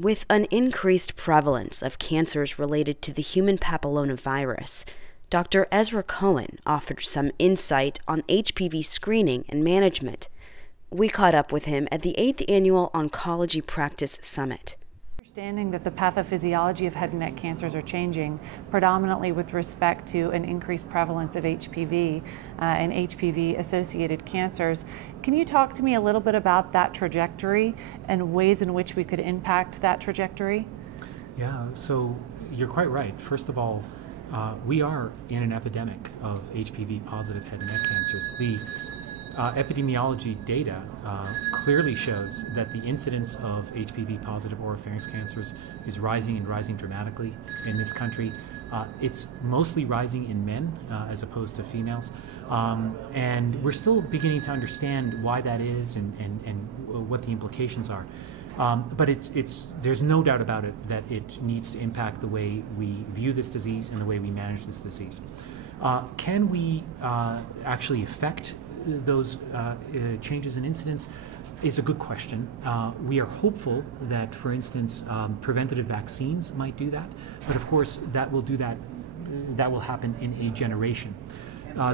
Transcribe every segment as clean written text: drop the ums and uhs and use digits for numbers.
With an increased prevalence of cancers related to the human papillomavirus, Dr. Ezra Cohen offered some insight on HPV screening and management. We caught up with him at the 8th Annual Oncology Practice Summit. Understanding that the pathophysiology of head and neck cancers are changing, predominantly with respect to an increased prevalence of HPV and HPV-associated cancers. Can you talk to me a little bit about that trajectory and ways in which we could impact that trajectory? Yeah, so you're quite right. First of all, we are in an epidemic of HPV-positive head and neck cancers. The epidemiology data clearly shows that the incidence of HPV-positive oropharynx cancers is rising and rising dramatically in this country. It's mostly rising in men as opposed to females, and we're still beginning to understand why that is and what the implications are. But there's no doubt about it that it needs to impact the way we view this disease and the way we manage this disease. Can we actually affect those changes in incidence is a good question. We are hopeful that, for instance, preventative vaccines might do that, but of course that will happen in a generation.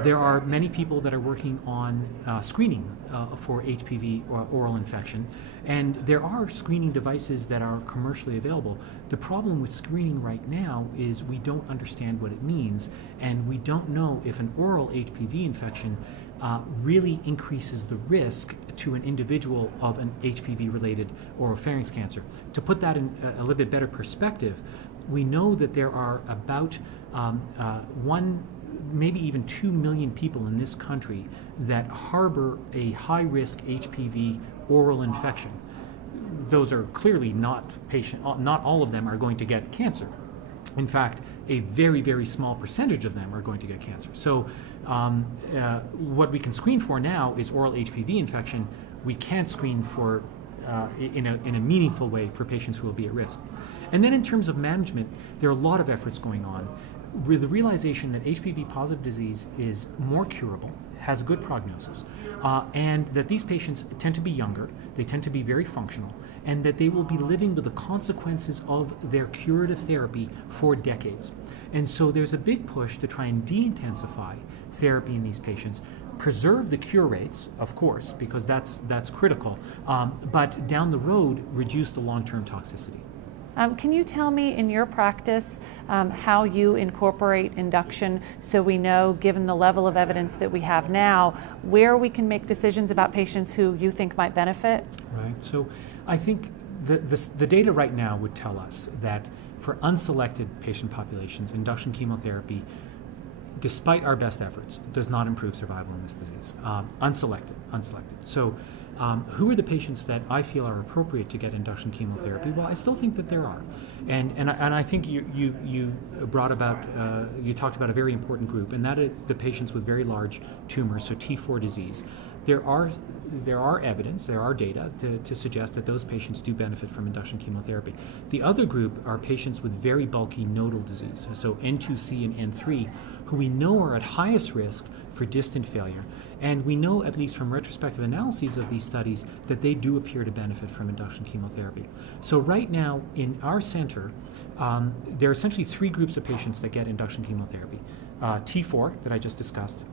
There are many people that are working on screening for HPV or oral infection, and there are screening devices that are commercially available. The problem with screening right now is we don't understand what it means, and we don't know if an oral HPV infection really increases the risk to an individual of an HPV-related oropharynx cancer. To put that in a little bit better perspective, we know that there are about maybe even 2 million people in this country that harbor a high-risk HPV oral infection. Those are clearly not all of them are going to get cancer. In fact, a very, very small percentage of them are going to get cancer. So what we can screen for now is oral HPV infection. We can't screen for in a meaningful way for patients who will be at risk. And then in terms of management, there are a lot of efforts going on with the realization that HPV-positive disease is more curable, has good prognosis, and that these patients tend to be younger, they tend to be very functional, and that they will be living with the consequences of their curative therapy for decades. And so there's a big push to try and de-intensify therapy in these patients, preserve the cure rates, of course, because that's critical, but down the road, reduce the long-term toxicity. Can you tell me in your practice how you incorporate induction so we know, given the level of evidence that we have now, where we can make decisions about patients who you think might benefit? Right. So I think the data right now would tell us that for unselected patient populations, induction chemotherapy, despite our best efforts, does not improve survival in this disease. Unselected. So who are the patients that I feel are appropriate to get induction chemotherapy? Well, I still think that there are, and I think you brought about you talked about a very important group, and that is the patients with very large tumors, so T4 disease. There are evidence, there are data to suggest that those patients do benefit from induction chemotherapy. The other group are patients with very bulky nodal disease, so N2C and N3, who we know are at highest risk for distant failure. And we know, at least from retrospective analyses of these studies, that they do appear to benefit from induction chemotherapy. So right now, in our center, there are essentially 3 groups of patients that get induction chemotherapy. T4, that I just discussed,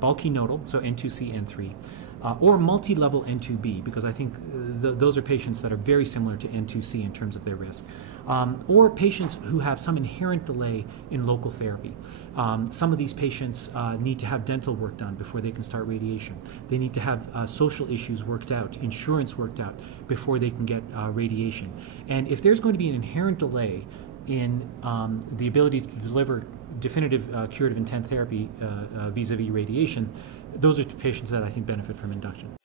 bulky nodal, so N2C, N3, or multi-level N2B, because I think those are patients that are very similar to N2C in terms of their risk, or patients who have some inherent delay in local therapy. Some of these patients need to have dental work done before they can start radiation. They need to have social issues worked out, insurance worked out before they can get radiation. And if there's going to be an inherent delay in the ability to deliver definitive curative intent therapy vis-a-vis radiation, those are patients that I think benefit from induction.